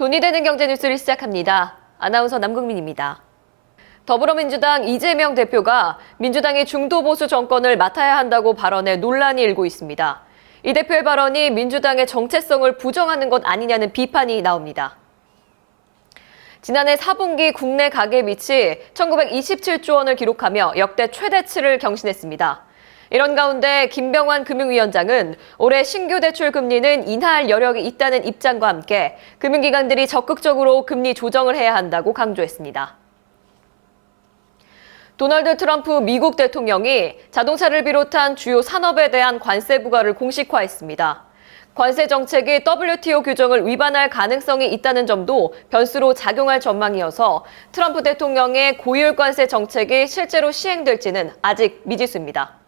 돈이 되는 경제 뉴스를 시작합니다. 아나운서 남국민입니다. 더불어민주당 이재명 대표가 민주당이 중도보수 정권을 맡아야 한다고 발언해 논란이 일고 있습니다. 이 대표의 발언이 민주당의 정체성을 부정하는 것 아니냐는 비판이 나옵니다. 지난해 4분기 국내 가계빚이 1927조 원을 기록하며 역대 최대치를 경신했습니다. 이런 가운데 김병완 금융위원장은 올해 신규 대출 금리는 인하할 여력이 있다는 입장과 함께 금융기관들이 적극적으로 금리 조정을 해야 한다고 강조했습니다. 도널드 트럼프 미국 대통령이 자동차를 비롯한 주요 산업에 대한 관세 부과를 공식화했습니다. 관세 정책이 WTO 규정을 위반할 가능성이 있다는 점도 변수로 작용할 전망이어서 트럼프 대통령의 고율 관세 정책이 실제로 시행될지는 아직 미지수입니다.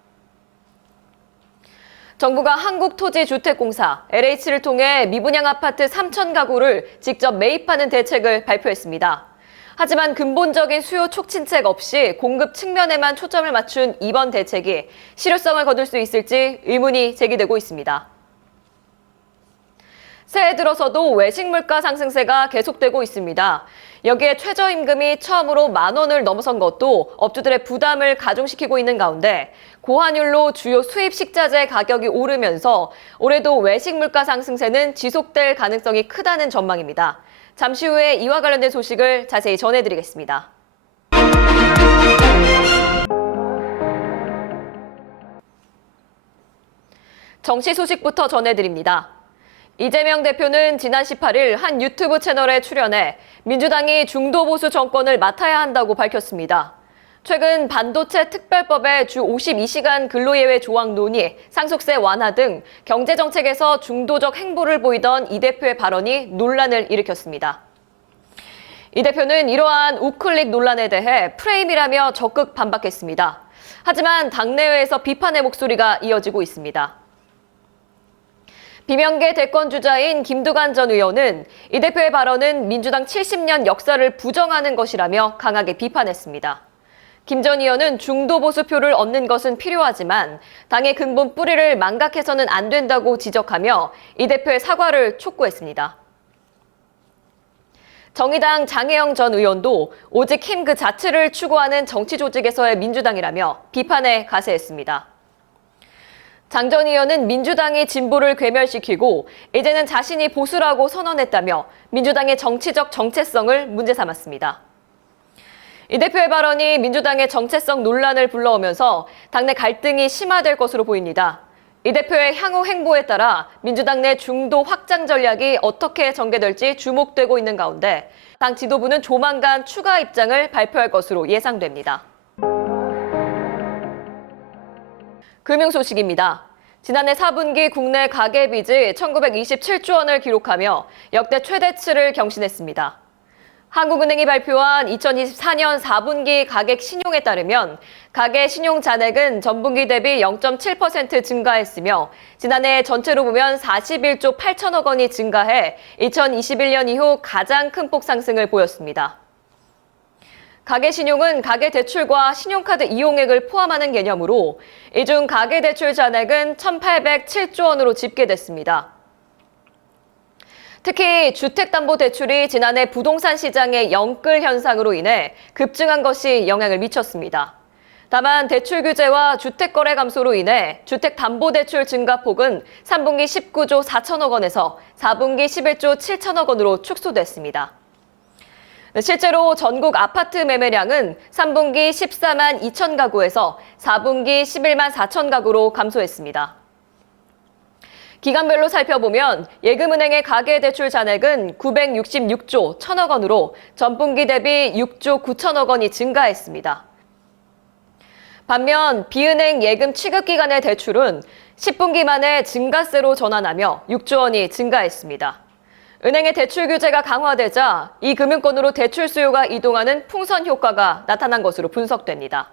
정부가 한국토지주택공사 LH를 통해 미분양 아파트 3천 가구를 직접 매입하는 대책을 발표했습니다. 하지만 근본적인 수요 촉진책 없이 공급 측면에만 초점을 맞춘 이번 대책이 실효성을 거둘 수 있을지 의문이 제기되고 있습니다. 새해 들어서도 외식 물가 상승세가 계속되고 있습니다. 여기에 최저임금이 처음으로 10,000원을 넘어선 것도 업주들의 부담을 가중시키고 있는 가운데 고환율로 주요 수입 식자재 가격이 오르면서 올해도 외식 물가 상승세는 지속될 가능성이 크다는 전망입니다. 잠시 후에 이와 관련된 소식을 자세히 전해드리겠습니다. 정치 소식부터 전해드립니다. 이재명 대표는 지난 18일 한 유튜브 채널에 출연해 민주당이 중도보수 정권을 맡아야 한다고 밝혔습니다. 최근 반도체 특별법의 주 52시간 근로예외 조항 논의, 상속세 완화 등 경제정책에서 중도적 행보를 보이던 이 대표의 발언이 논란을 일으켰습니다. 이 대표는 이러한 우클릭 논란에 대해 프레임이라며 적극 반박했습니다. 하지만 당내외에서 비판의 목소리가 이어지고 있습니다. 비명계 대권주자인 김두관 전 의원은 이 대표의 발언은 민주당 70년 역사를 부정하는 것이라며 강하게 비판했습니다. 김 전 의원은 중도보수표를 얻는 것은 필요하지만 당의 근본 뿌리를 망각해서는 안 된다고 지적하며 이 대표의 사과를 촉구했습니다. 정의당 장혜영 전 의원도 오직 힘 그 자체를 추구하는 정치 조직에서의 민주당이라며 비판에 가세했습니다. 장 전 의원은 민주당이 진보를 괴멸시키고 이제는 자신이 보수라고 선언했다며 민주당의 정치적 정체성을 문제 삼았습니다. 이 대표의 발언이 민주당의 정체성 논란을 불러오면서 당내 갈등이 심화될 것으로 보입니다. 이 대표의 향후 행보에 따라 민주당 내 중도 확장 전략이 어떻게 전개될지 주목되고 있는 가운데 당 지도부는 조만간 추가 입장을 발표할 것으로 예상됩니다. 금융 소식입니다. 지난해 4분기 국내 가계빚이 1927조 원을 기록하며 역대 최대치를 경신했습니다. 한국은행이 발표한 2024년 4분기 가계 신용에 따르면 가계 신용 잔액은 전분기 대비 0.7% 증가했으며 지난해 전체로 보면 41조 8천억 원이 증가해 2021년 이후 가장 큰 폭 상승을 보였습니다. 가계신용은 가계대출과 신용카드 이용액을 포함하는 개념으로 이 중 가계대출 잔액은 1,807조 원으로 집계됐습니다. 특히 주택담보대출이 지난해 부동산 시장의 영끌 현상으로 인해 급증한 것이 영향을 미쳤습니다. 다만 대출 규제와 주택거래 감소로 인해 주택담보대출 증가폭은 3분기 19조 4천억 원에서 4분기 11조 7천억 원으로 축소됐습니다. 실제로 전국 아파트 매매량은 3분기 14만 2천 가구에서 4분기 11만 4천 가구로 감소했습니다. 기간별로 살펴보면 예금은행의 가계대출 잔액은 966조 1천억 원으로 전분기 대비 6조 9천억 원이 증가했습니다. 반면 비은행 예금 취급기간의 대출은 10분기 만에 증가세로 전환하며 6조 원이 증가했습니다. 은행의 대출 규제가 강화되자 이 금융권으로 대출 수요가 이동하는 풍선 효과가 나타난 것으로 분석됩니다.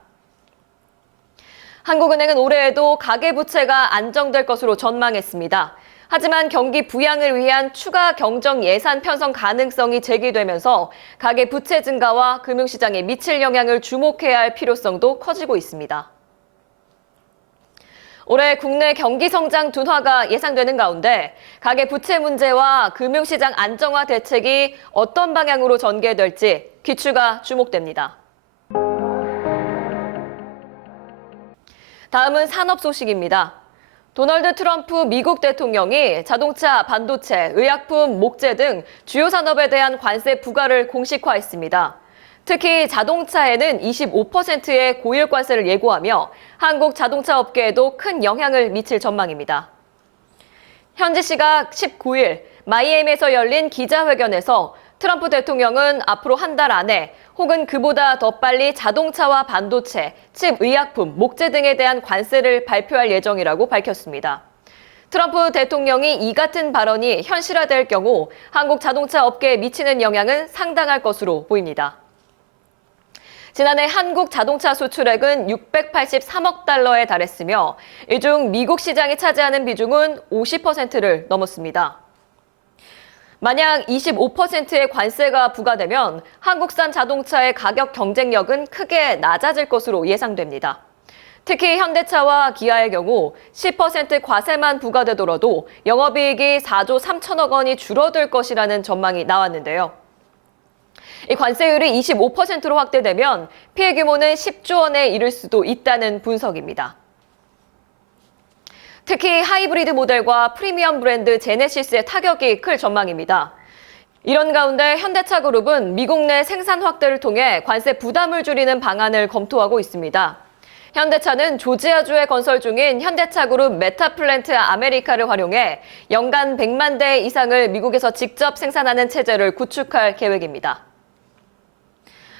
한국은행은 올해에도 가계부채가 안정될 것으로 전망했습니다. 하지만 경기 부양을 위한 추가 경정 예산 편성 가능성이 제기되면서 가계부채 증가와 금융시장에 미칠 영향을 주목해야 할 필요성도 커지고 있습니다. 올해 국내 경기 성장 둔화가 예상되는 가운데 가계 부채 문제와 금융시장 안정화 대책이 어떤 방향으로 전개될지 귀추가 주목됩니다. 다음은 산업 소식입니다. 도널드 트럼프 미국 대통령이 자동차, 반도체, 의약품, 목재 등 주요 산업에 대한 관세 부과를 공식화했습니다. 특히 자동차에는 25%의 고율 관세를 예고하며 한국 자동차 업계에도 큰 영향을 미칠 전망입니다. 현지 시각 19일 마이애미에서 열린 기자회견에서 트럼프 대통령은 앞으로 한 달 안에 혹은 그보다 더 빨리 자동차와 반도체, 칩, 의약품, 목재 등에 대한 관세를 발표할 예정이라고 밝혔습니다. 트럼프 대통령이 이 같은 발언이 현실화될 경우 한국 자동차 업계에 미치는 영향은 상당할 것으로 보입니다. 지난해 한국 자동차 수출액은 683억 달러에 달했으며 이 중 미국 시장이 차지하는 비중은 50%를 넘었습니다. 만약 25%의 관세가 부과되면 한국산 자동차의 가격 경쟁력은 크게 낮아질 것으로 예상됩니다. 특히 현대차와 기아의 경우 10% 과세만 부과되더라도 영업이익이 4조 3천억 원이 줄어들 것이라는 전망이 나왔는데요. 이 관세율이 25%로 확대되면 피해 규모는 10조 원에 이를 수도 있다는 분석입니다. 특히 하이브리드 모델과 프리미엄 브랜드 제네시스의 타격이 클 전망입니다. 이런 가운데 현대차 그룹은 미국 내 생산 확대를 통해 관세 부담을 줄이는 방안을 검토하고 있습니다. 현대차는 조지아주에 건설 중인 현대차 그룹 메타플랜트 아메리카를 활용해 연간 100만 대 이상을 미국에서 직접 생산하는 체제를 구축할 계획입니다.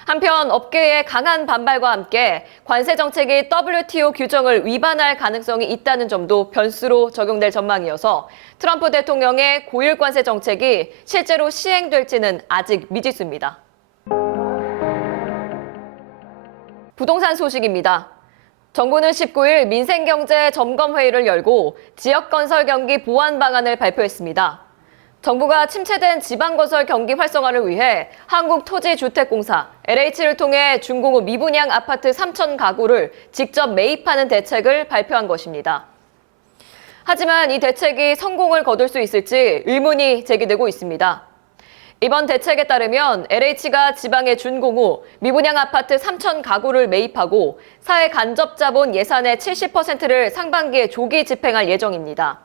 한편 업계의 강한 반발과 함께 관세 정책이 WTO 규정을 위반할 가능성이 있다는 점도 변수로 적용될 전망이어서 트럼프 대통령의 고율 관세 정책이 실제로 시행될지는 아직 미지수입니다. 부동산 소식입니다. 정부는 19일 민생경제 점검회의를 열고 지역건설 경기 보완 방안을 발표했습니다. 정부가 침체된 지방건설 경기 활성화를 위해 한국토지주택공사, LH를 통해 준공후 미분양 아파트 3천 가구를 직접 매입하는 대책을 발표한 것입니다. 하지만 이 대책이 성공을 거둘 수 있을지 의문이 제기되고 있습니다. 이번 대책에 따르면 LH가 지방에 준공 후 미분양 아파트 3천 가구를 매입하고 사회 간접 자본 예산의 70%를 상반기에 조기 집행할 예정입니다.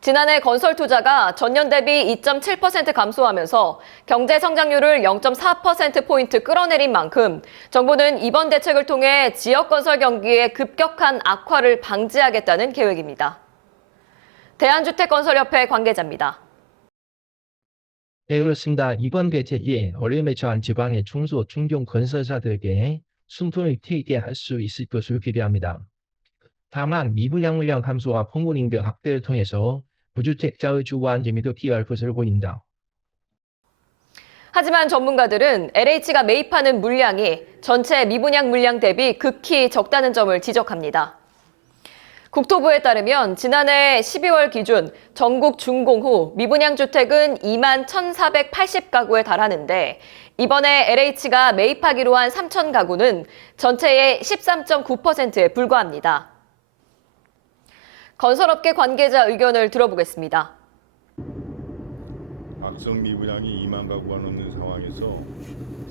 지난해 건설 투자가 전년 대비 2.7% 감소하면서 경제 성장률을 0.4%포인트 끌어내린 만큼 정부는 이번 대책을 통해 지역 건설 경기의 급격한 악화를 방지하겠다는 계획입니다. 대한주택건설협회 관계자입니다. 네, 그렇습니다. 이번 대책이 어려움에 처한 지방의 중소, 중견 건설사들에게 순풍을 트이게 할 수 있을 것으로 기대합니다. 다만 미분양 물량 감소와 공급 인력 확대를 통해서 무주택자의 주거 안정에도 기여할 것으로 보인다. 하지만 전문가들은 LH가 매입하는 물량이 전체 미분양 물량 대비 극히 적다는 점을 지적합니다. 국토부에 따르면 지난해 12월 기준 전국 준공 후 미분양 주택은 2만 1,480가구에 달하는데 이번에 LH가 매입하기로 한 3천 가구는 전체의 13.9%에 불과합니다. 건설업계 관계자 의견을 들어보겠습니다. 악성 미분양이 2만 가구가 넘는 상황에서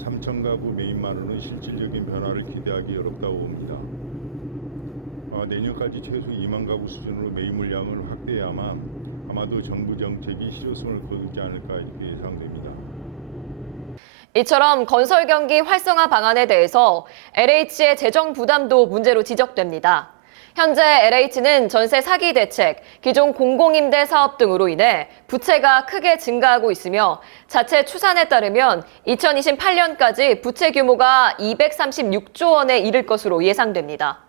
3천 가구 매입만으로는 실질적인 변화를 기대하기 어렵다고 봅니다. 내년까지 최소 2만 가구 수준으로 매입 물량을 확대해야만 아마도 정부 정책이 실효성을 거두지 않을까 이렇게 예상됩니다. 이처럼 건설 경기 활성화 방안에 대해서 LH의 재정 부담도 문제로 지적됩니다. 현재 LH는 전세 사기 대책, 기존 공공임대 사업 등으로 인해 부채가 크게 증가하고 있으며 자체 추산에 따르면 2028년까지 부채 규모가 236조 원에 이를 것으로 예상됩니다.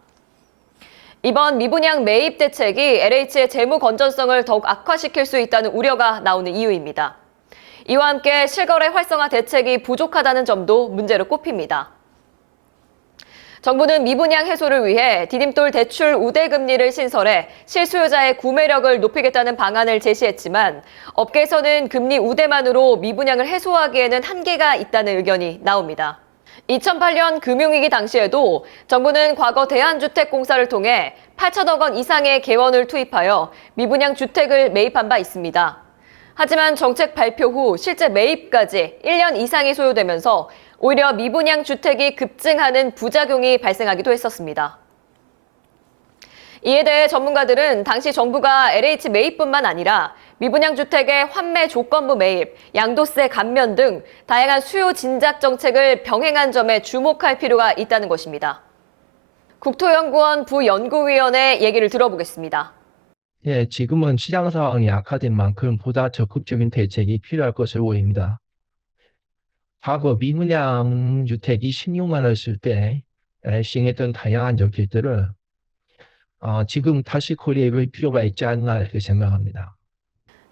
이번 미분양 매입 대책이 LH의 재무 건전성을 더욱 악화시킬 수 있다는 우려가 나오는 이유입니다. 이와 함께 실거래 활성화 대책이 부족하다는 점도 문제로 꼽힙니다. 정부는 미분양 해소를 위해 디딤돌 대출 우대 금리를 신설해 실수요자의 구매력을 높이겠다는 방안을 제시했지만 업계에서는 금리 우대만으로 미분양을 해소하기에는 한계가 있다는 의견이 나옵니다. 2008년 금융위기 당시에도 정부는 과거 대한주택공사를 통해 8천억 원 이상의 개원을 투입하여 미분양 주택을 매입한 바 있습니다. 하지만 정책 발표 후 실제 매입까지 1년 이상이 소요되면서 오히려 미분양 주택이 급증하는 부작용이 발생하기도 했었습니다. 이에 대해 전문가들은 당시 정부가 LH 매입뿐만 아니라 미분양 주택의 환매 조건부 매입, 양도세 감면 등 다양한 수요 진작 정책을 병행한 점에 주목할 필요가 있다는 것입니다. 국토연구원 부연구위원의 얘기를 들어보겠습니다. 예, 지금은 시장 상황이 악화된 만큼 보다 적극적인 대책이 필요할 것으로 보입니다. 과거 미분양 주택이 16만 원을 때 시행했던 다양한 정책들을 지금 다시 고려해볼 필요가 있지 않나 이렇게 생각합니다.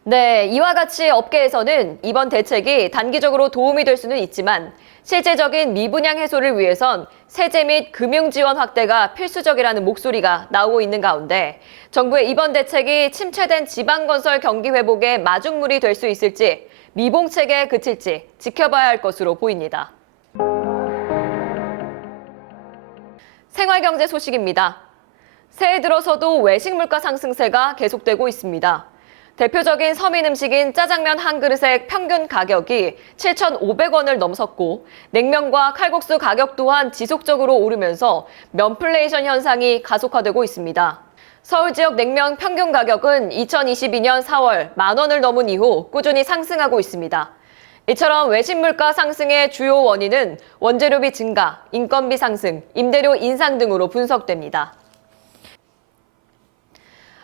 네, 이와 같이 업계에서는 이번 대책이 단기적으로 도움이 될 수는 있지만 실제적인 미분양 해소를 위해선 세제 및 금융 지원 확대가 필수적이라는 목소리가 나오고 있는 가운데 정부의 이번 대책이 침체된 지방건설 경기 회복에 마중물이 될 수 있을지 미봉책에 그칠지 지켜봐야 할 것으로 보입니다. 생활경제 소식입니다. 새해 들어서도 외식 물가 상승세가 계속되고 있습니다. 대표적인 서민 음식인 짜장면 한 그릇의 평균 가격이 7,500원을 넘었고 냉면과 칼국수 가격 또한 지속적으로 오르면서 면플레이션 현상이 가속화되고 있습니다. 서울 지역 냉면 평균 가격은 2022년 4월 10,000원을 넘은 이후 꾸준히 상승하고 있습니다. 이처럼 외식 물가 상승의 주요 원인은 원재료비 증가, 인건비 상승, 임대료 인상 등으로 분석됩니다.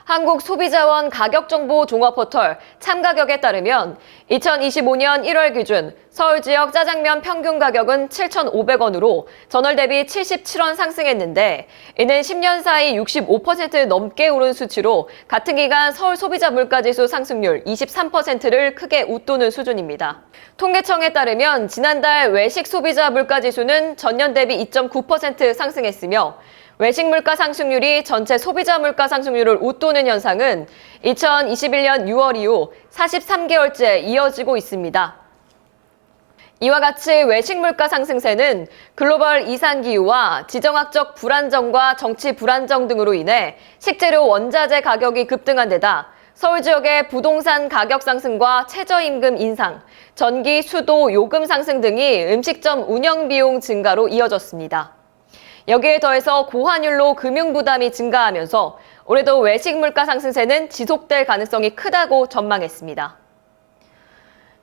한국소비자원 가격정보 종합포털 참가격에 따르면 2025년 1월 기준 서울 지역 짜장면 평균 가격은 7,500원으로 전월 대비 77원 상승했는데 이는 10년 사이 65% 넘게 오른 수치로 같은 기간 서울 소비자 물가지수 상승률 23%를 크게 웃도는 수준입니다. 통계청에 따르면 지난달 외식 소비자 물가지수는 전년 대비 2.9% 상승했으며 외식 물가 상승률이 전체 소비자 물가 상승률을 웃도는 현상은 2021년 6월 이후 43개월째 이어지고 있습니다. 이와 같이 외식 물가 상승세는 글로벌 이상기후와 지정학적 불안정과 정치 불안정 등으로 인해 식재료 원자재 가격이 급등한 데다 서울 지역의 부동산 가격 상승과 최저임금 인상, 전기, 수도, 요금 상승 등이 음식점 운영 비용 증가로 이어졌습니다. 여기에 더해서 고환율로 금융 부담이 증가하면서 올해도 외식 물가 상승세는 지속될 가능성이 크다고 전망했습니다.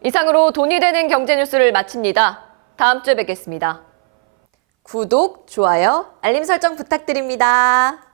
이상으로 돈이 되는 경제 뉴스를 마칩니다. 다음 주에 뵙겠습니다. 구독, 좋아요, 알림 설정 부탁드립니다.